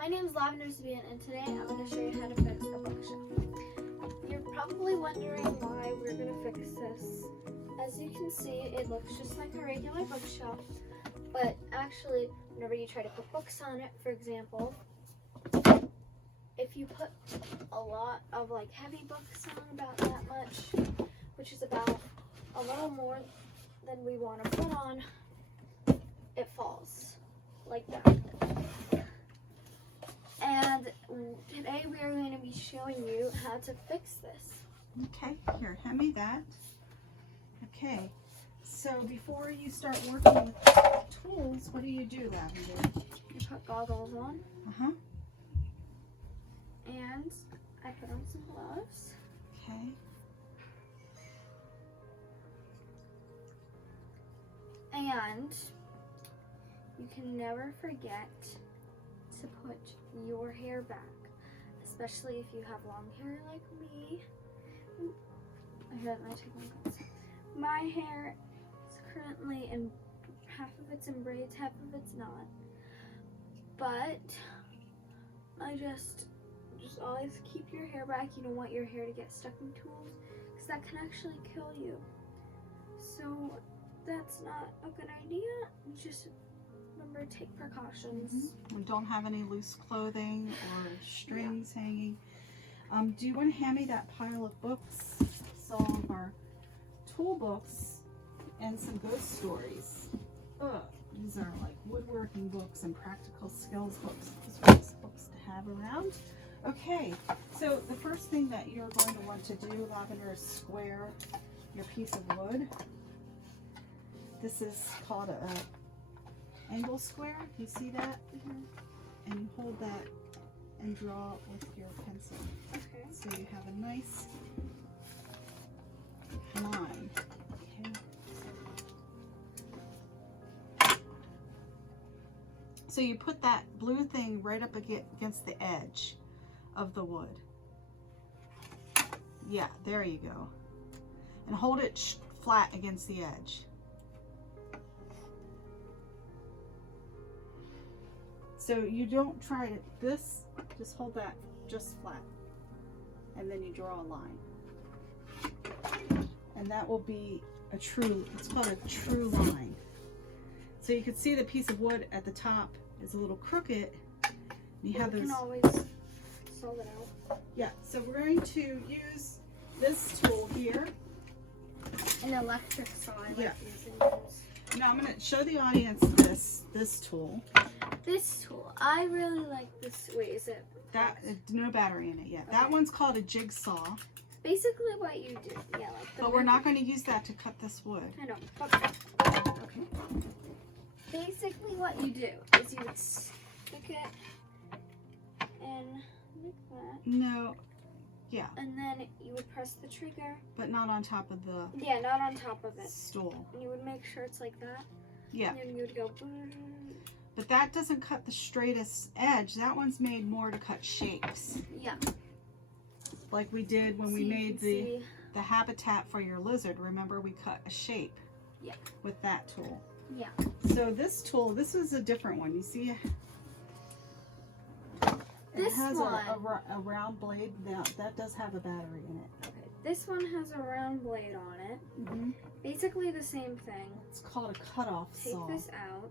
My name is Lavender Sevilla, and today I'm going to show you how to fix a bookshelf. You're probably wondering why we're going to fix this. As you can see, it looks just like a regular bookshelf, but actually, whenever you try to put books on it, for example, if you put a lot of like heavy books on, about that much, which is about a little more than we want to put on, it falls like that. And today we are going to be showing you how to fix this. Okay, here, hand me that. Okay, so before you start working with tools, what do you do, Lavender? You put goggles on. Uh-huh. And I put on some gloves. Okay. And you can never forget to put your hair back, especially if you have long hair like me. My hair is currently in, half of it's in braids, half of it's not. But I just always keep your hair back. You don't want your hair to get stuck in tools because that can actually kill you. So that's not a good idea. Just remember, take precautions. And don't have any loose clothing or strings hanging. Do you want to hand me that pile of books? Some of our tool books and some ghost stories. These are like woodworking books and practical skills books. These are nice books to have around. Okay, so the first thing that you're going to want to do, Lavender, is square your piece of wood. This is called a angle square. You see that? And you hold that and draw with your pencil. Okay. So you have a nice line. Okay. So you put that blue thing right up against the edge of the wood. Yeah, there you go. And hold it flat against the edge. So you don't try to, just hold that just flat. And then you draw a line. And that will be a true, it's called a true line. So you can see the piece of wood at the top is a little crooked. You have those. You can always solve it out. Yeah, so we're going to use this tool here. An electric saw. I like using those. Now I'm going to show the audience this tool. This tool, I really like this. Wait, is it? That no battery in it yet. Okay. That one's called a jigsaw. Basically, what you do, yeah, like. But we're not going to use that to cut this wood. I know. Okay. Basically, what you do is you would stick it in like that. No. Yeah. And then you would press the trigger. But not on top of the. Yeah, not on top of it. Stool. And you would make sure it's like that. Yeah. And then you would go. But that doesn't cut the straightest edge. That one's made more to cut shapes. Yeah. Like we did when we made the habitat for your lizard. Remember, we cut a shape. Yeah. With that tool. Yeah. So this tool, this is a different one. You see, it has a round blade. Now that does have a battery in it. Okay. This one has a round blade on it. Basically the same thing. It's called a cutoff saw. Take this out.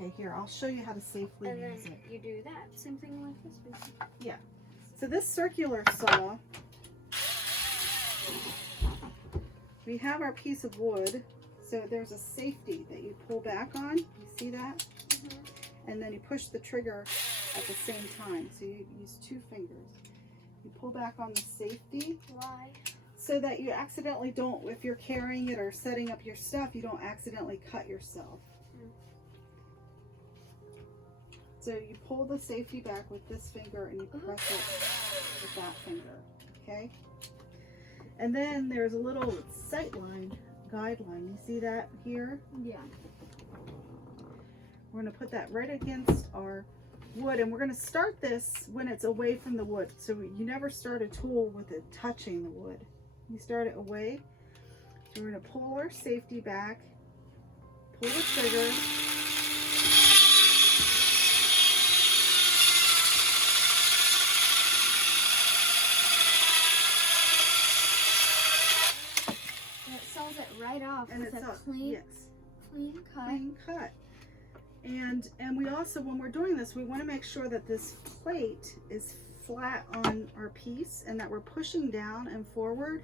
Okay, here, I'll show you how to safely use it. And then you do that. Same thing like this one. Yeah. So this circular saw, we have our piece of wood. So there's a safety that you pull back on. You see that? And then you push the trigger at the same time. So you use two fingers. You pull back on the safety. Why? So that you accidentally don't, if you're carrying it or setting up your stuff, you don't accidentally cut yourself. So you pull the safety back with this finger and you press it with that finger, okay? And then there's a little sight line, guideline. You see that here? Yeah. We're going to put that right against our wood, and we're going to start this when it's away from the wood. So you never start a tool with it touching the wood. You start it away. So we're going to pull our safety back, pull the trigger, right off and with it's a up. clean, Yes, clean cut. clean cut. And we also, when we're doing this, we want to make sure that this plate is flat on our piece and that we're pushing down and forward,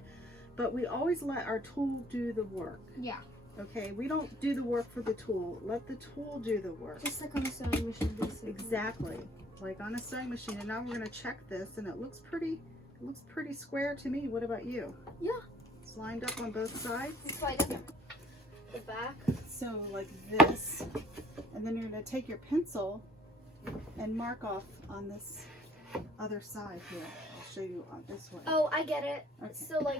but we always let our tool do the work. Yeah. Okay, we don't do the work for the tool. Let the tool do the work. Just like on a sewing machine, basically. Exactly, like on a sewing machine. And now we're going to check this, and it looks pretty square to me. What about you? Yeah. It's lined up on both sides. It's quite different. The back. So like this, and then you're going to take your pencil and mark off on this other side here. I'll show you on this way. Oh, I get it. Okay. So like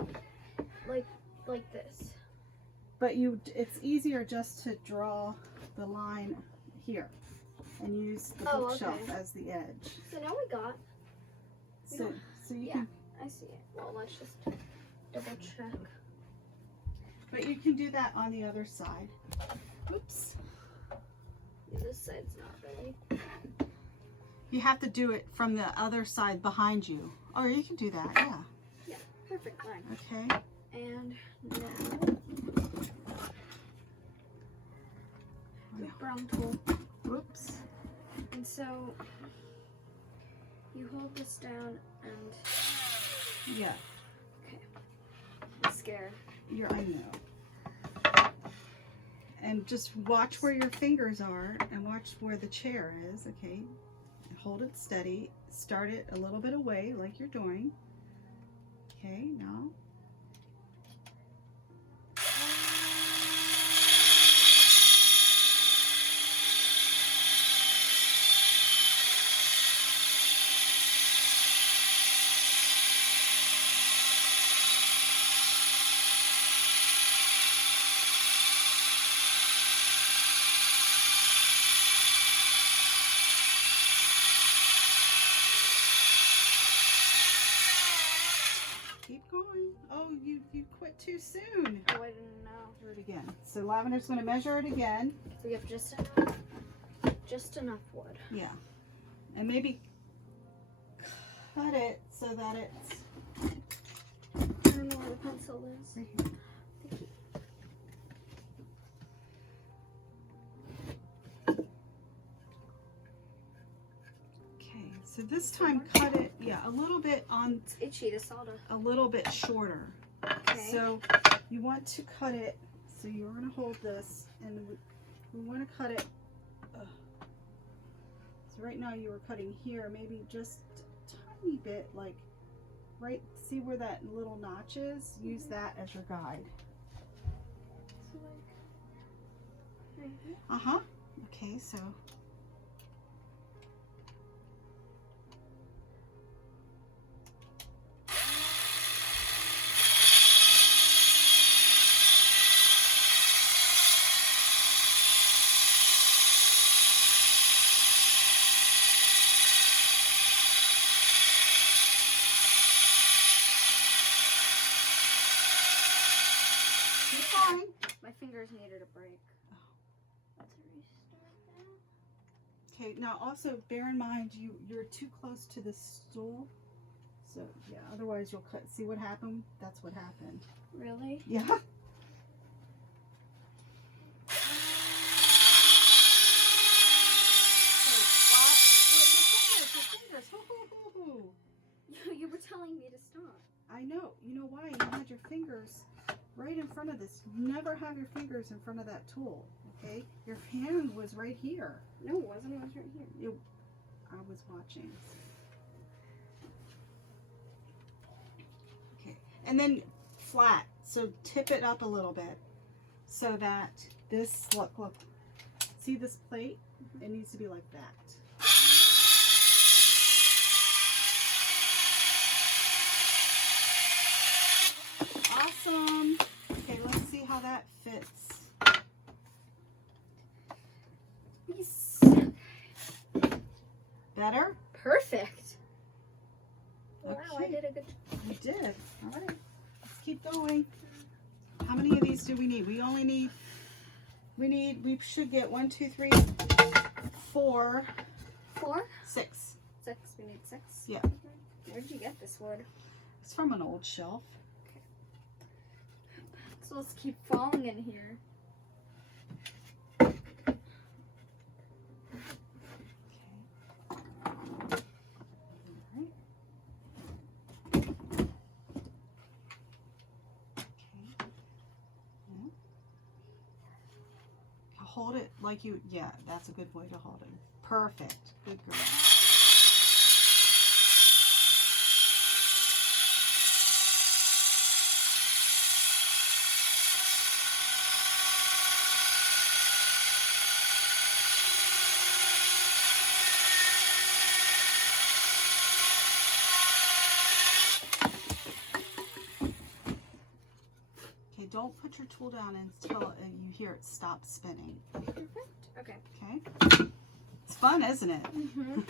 this. But it's easier just to draw the line here and use the bookshelf as the edge. So now we got. So you Yeah, can. I see it. Well, let's just double check. But you can do that on the other side. Oops. Yeah, this side's not ready. You have to do it from the other side behind you. Or you can do that, yeah. Yeah, perfect line. Okay. And now the brown tool. Whoops. And so you hold this down and Yeah. I'm scared. I know. And just watch where your fingers are and watch where the chair is, okay? Hold it steady. Start it a little bit away like you're doing. Okay, now. Keep going. Oh, you quit too soon. Oh, I didn't know. Do it again. So Lavender's going to measure it again. So you have just enough wood. Yeah. And maybe cut it so that it's I don't know where the pencil is. right here. Okay, so this time cut it, a little bit on, It's itchy, the solder. a little bit shorter. Okay. So you want to cut it, so you're going to hold this, and we want to cut it. So right now you were cutting here, maybe just a tiny bit, like right, see where that little notch is? Use that as your guide. So like right here. Uh-huh. Okay, so. Fine. My fingers needed a break. Let's restart that. Okay, now also bear in mind you're too close to the stool. So yeah, otherwise you'll cut. See what happened? That's what happened. Really? Yeah. Your fingers. You were telling me to stop. I know. You know why? You had your fingers right in front of this. Never have your fingers in front of that tool. Okay? Your hand was right here. No, it wasn't. It was right here. I was watching. Okay, and then flat. So tip it up a little bit so that this, look. See this plate? It needs to be like that. Awesome. Okay, let's see how that fits. Yes. Better? Perfect. Wow, I Okay. did a good job. You did. All right. Let's keep going. How many of these do we need? We only need, we should get 1, 2, 3, 4, 4? 6. 6. We need 6. Yeah. Where did you get this wood? It's from an old shelf. So let's keep falling in here. Hold it like you, yeah, that's a good way to hold it. Perfect. Good girl. Okay, don't put your tool down until you hear it stop spinning. Perfect. Okay. Okay. It's fun, isn't it? Mm-hmm.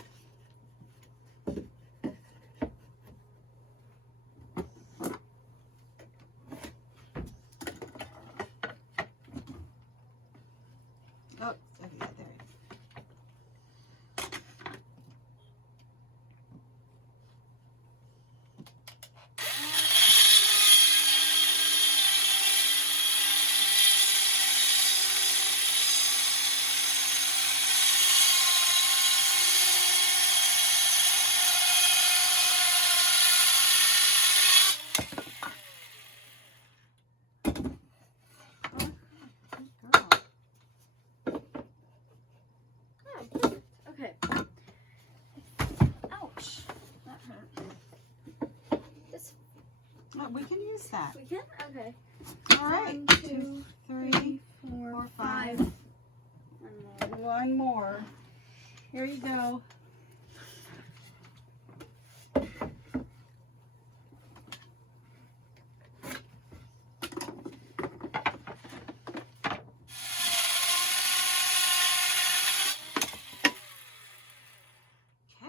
Oh, okay, there it is. Okay. Ouch. That hurt. This. Oh, we can use that. We can? Okay. All right. 1, 2, 3, 4, 5. One more. One more. Here you go.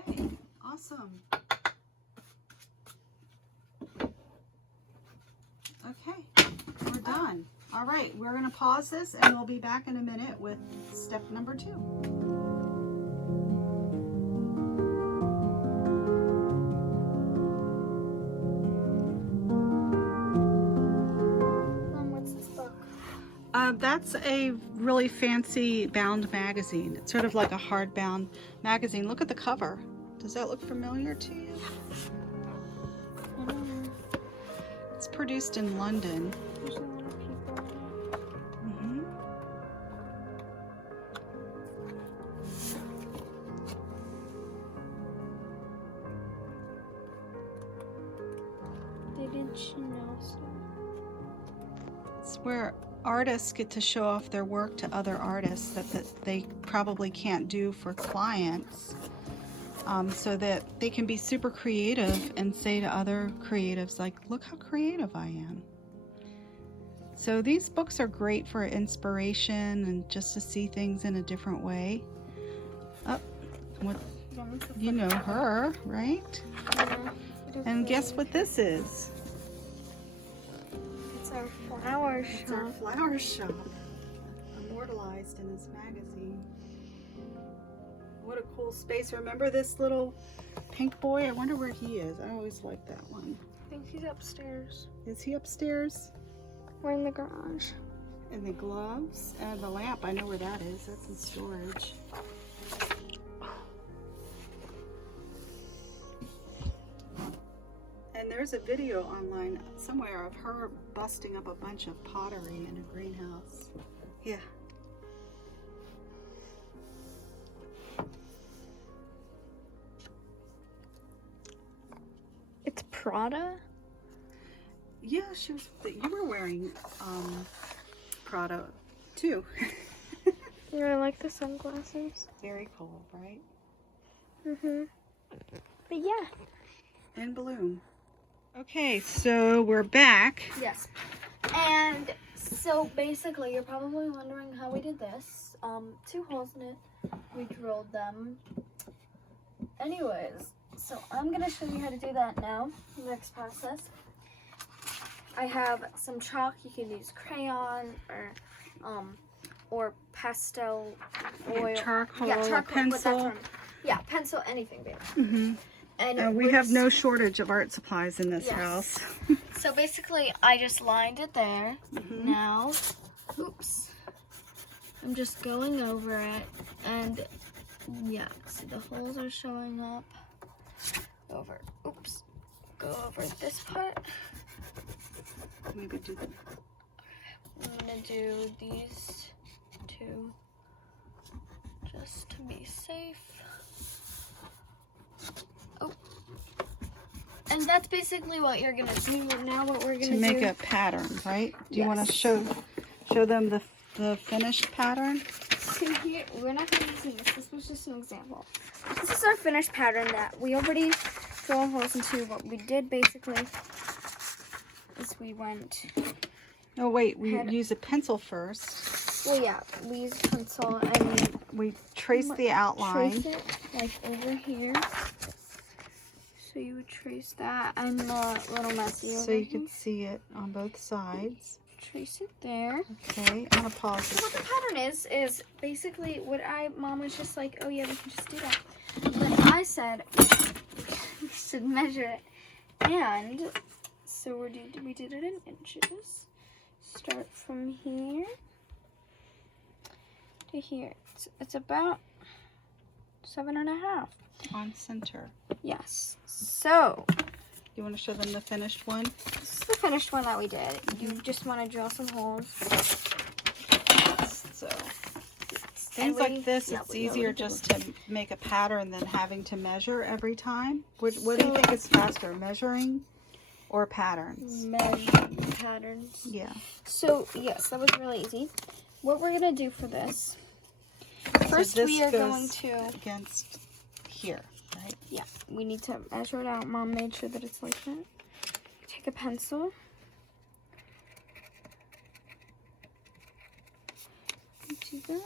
Okay, awesome. Okay, we're done. All right, we're going to pause this and we'll be back in a minute with step number 2. What's this book? That's a really fancy bound magazine. It's sort of like a hardbound magazine. Look at the cover. Does that look familiar to you? I don't know. It's produced in London. There's a lot of people in it. Didn't you know so? It's where artists get to show off their work to other artists that they probably can't do for clients, so that they can be super creative and say to other creatives, like, look how creative I am. So these books are great for inspiration and just to see things in a different way. Oh, what, you know her, right? Yeah. And guess what this is? It's our flower shop. It's our flower shop, immortalized in this magazine. What a cool space. Remember this little pink boy? I wonder where he is. I always like that one. I think he's upstairs. Is he upstairs? We're in the garage. And the gloves and the lamp. I know where that is. That's in storage. And there's a video online somewhere of her busting up a bunch of pottery in a greenhouse. Yeah. It's Prada? Yeah, she was. You were wearing Prada too. Yeah, I like the sunglasses. Very cool, right? Mm-hmm. But yeah. In bloom. Okay, so we're back. Yes. And so basically, you're probably wondering how we did this. 2 holes in it. We drilled them. Anyways, so I'm gonna show you how to do that now. Next process. I have some chalk. You can use crayon or pastel oil. Charcoal, Yeah, charcoal. But that's pencil. what yeah, pencil, anything, baby. Mm-hmm. And We have no shortage of art supplies in this Yes. house. So basically, I just lined it there. Now, oops, I'm just going over it, and yeah, see the holes are showing up. Go over this part. Maybe do that. I'm gonna do these two just to be safe. Oh, and that's basically what you're gonna do. Now what we're gonna do to make a pattern, right? Do you want to show them the finished pattern? So here, we're not gonna see this. This was just an example. This is our finished pattern that we already drilled holes into. What we did basically is we went. Oh wait, we use a pencil first. Well, yeah, we use pencil and we trace the outline. Trace it like over here. So you would trace that. I'm a little messy over so you here. can see it on both sides. Trace it there. Okay, I'm gonna pause So what the pattern is basically what Mom was just like, oh yeah, we can just do that. But I said we should measure it, and so we did it in inches. Start from here to here. It's about 7.5 on center. Yes. So you want to show them the finished one? this is the finished one that we did. You just want to drill some holes. So things like this, it's easier just to make a pattern than having to measure every time. What do you think is faster, measuring or patterns? Measuring patterns. Yeah. So yes, that was really easy. What we're gonna do for this? First, so this we are goes going to against here, right? Yeah, we need to measure it out. Mom made sure that it's like that. Take a pencil. Do that.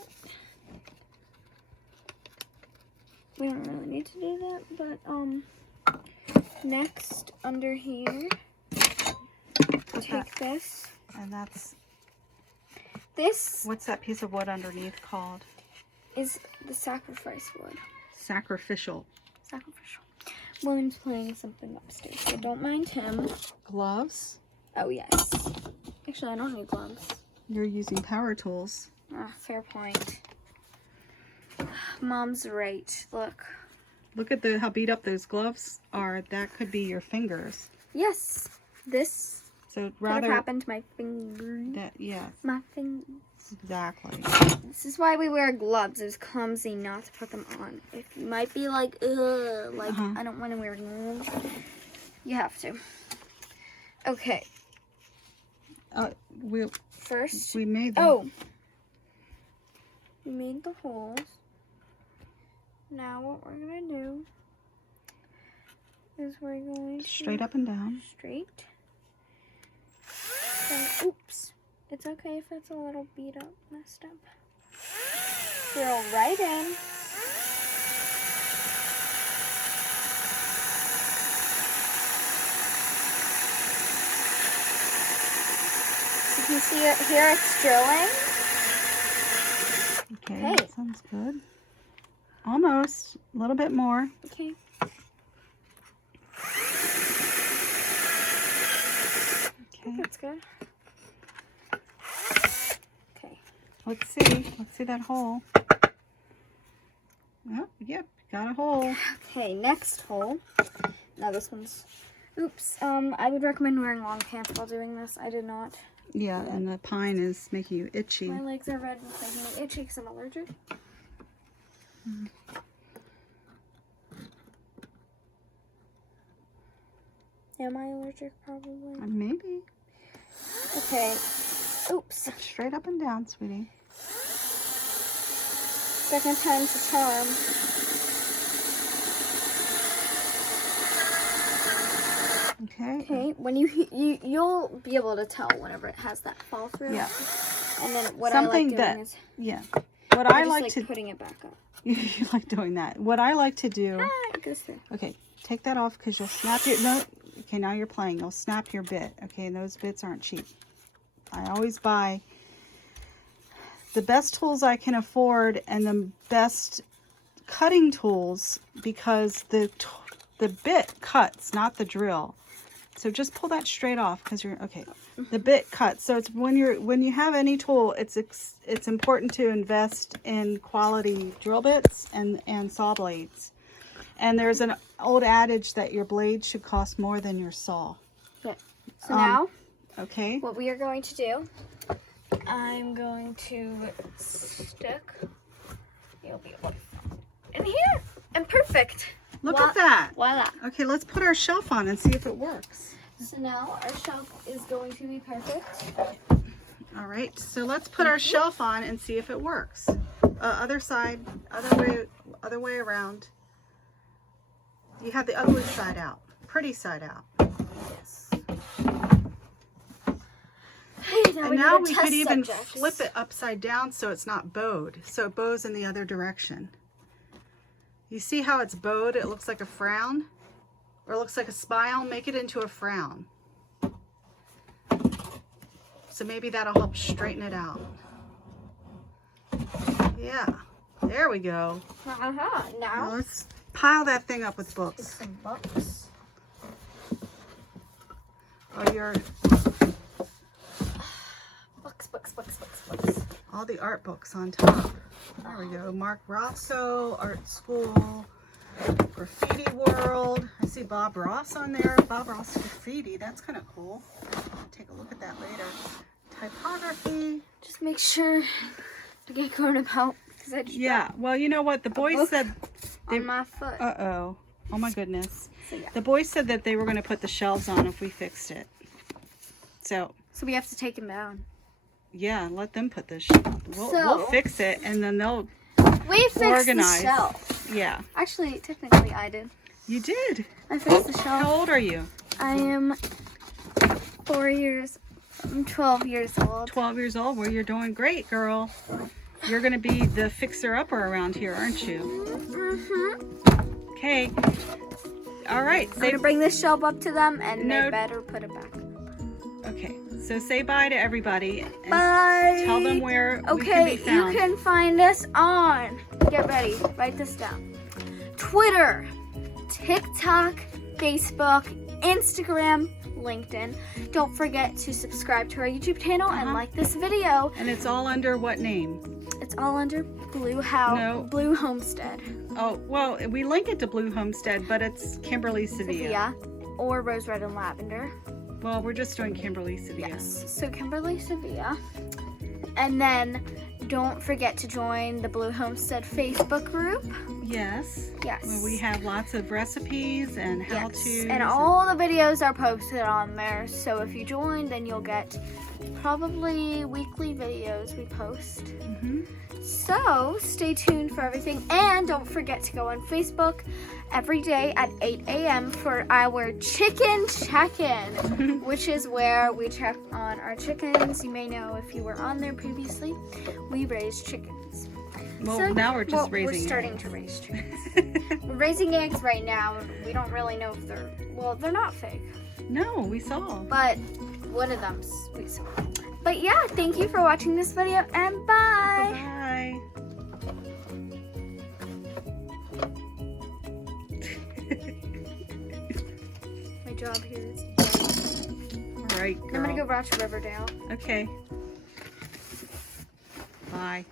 We don't really need to do that, but next under here, take this. And that's This what's that piece of wood underneath called? is the sacrifice wood. Sacrificial. Sacrificial. William's playing something upstairs, so don't mind him. Gloves. Oh yes. Actually, I don't need gloves. You're using power tools. Ah, fair point. Mom's right. Look. Look at how beat up those gloves are. That could be your fingers. Yes. This So could rather have happened to my finger. that, yeah, My fingers. exactly. This is why we wear gloves. It's clumsy not to put them on. If you might be like, ugh, like I don't want to wear gloves. You have to. Okay. First. We made them. Oh. We made the holes. Now what we're gonna do is we're going to Straight up and down. Straight. Then, oops. It's okay if it's a little beat up, messed up. Drill right in. You can see it here, it's drilling. Okay, that sounds good. Almost. A little bit more. Okay. Okay. That's good. Okay. Let's see that hole. Oh, yep, got a hole. Okay, next hole. Now this one's, oops. I would recommend wearing long pants while doing this. I did not. Yeah, and the pine is making you itchy. My legs are red and it's making me itchy because I'm allergic. Am I allergic? Probably. Maybe. Okay. Oops. Straight up and down, sweetie. Second time's a charm. Okay. Okay. When you'll be able to tell whenever it has that fall through. Yeah. And then what Something I like doing is what I like just to putting it back up. you like doing that. What I like to do. It goes through. Okay, take that off because you'll snap your no. Okay, now you're playing. You'll snap your bit. Okay, and those bits aren't cheap. I always buy the best tools I can afford and the best cutting tools because the bit cuts, not the drill. So just pull that straight off because you're okay. The bit cuts. So it's when you have any tool, it's important to invest in quality drill bits and saw blades. And there's an old adage that your blade should cost more than your saw. Yeah. So now, okay. what we are going to do, I'm going to stick in here, and perfect. Look at that. Voila. Okay, let's put our shelf on and see if it works. So now our shelf is going to be perfect. All right, so let's put our shelf on and see if it works. Other side, other way around. You have the ugly side out, pretty side out. Yes. And now we could even flip it upside down so it's not bowed. So it bows in the other direction. You see how it's bowed? It looks like a frown, or it looks like a smile. Make it into a frown. So maybe that'll help straighten it out. Yeah, there we go. Now let's pile that thing up with books. some books. Oh, your Books. all the art books on top. There we go. Mark Rothko, Art School, Graffiti World. I see Bob Ross on there. Bob Ross Graffiti. That's kind of cool. I'll take a look at that later. Typography. Just make sure to get grown up help. Yeah. Well, you know what? The boys said on my foot. Uh-oh. Oh my goodness. So, yeah. The boys said that they were going to put the shelves on if we fixed it. So we have to take them down. yeah, let them put this. We'll fix it, and then they'll We fixed organize. the shelf. Yeah. Actually, technically, I did. You did. I fixed the shelf. How old are you? I am 4 years. I'm 12 years old. 12 years old. Well, you're doing great, girl. You're going to be the fixer-upper around here, aren't you? Mm-hmm. Okay. All right. I'm gonna bring this shelf up to them, and No. they better put it back. Okay. So say bye to everybody. And Bye. tell them where we can be Okay, found. you can find us on. Get ready. Write this down. Twitter, TikTok, Facebook, Instagram, LinkedIn. Don't forget to subscribe to our YouTube channel and like this video. And it's all under what name? It's all under Blue Homestead. Oh, well, we link it to Blue Homestead, but it's Kimberly Sevilla. Or Rose Red and Lavender. Well, we're just doing Kimberly Sevilla. Yes, so Kimberly Sevilla. And then don't forget to join the Blue Homestead Facebook group. Yes. Yes. Well, we have lots of recipes and how-tos. And all the videos are posted on there. So if you join, then you'll get probably weekly videos we post. Mm-hmm. So stay tuned for everything. And don't forget to go on Facebook every day at 8 a.m. for our chicken check-in, which is where we check on our chickens. You may know if you were on there previously, we raise chickens. Well, So, now we're just raising We're starting eggs. to raise chickens. We're raising eggs right now. We don't really know if they're not fake. No, we saw. But one of them we saw. But yeah, thank you for watching this video, and bye. Bye. My job here is done. All right, girl. I'm gonna go watch Riverdale. Okay. Bye.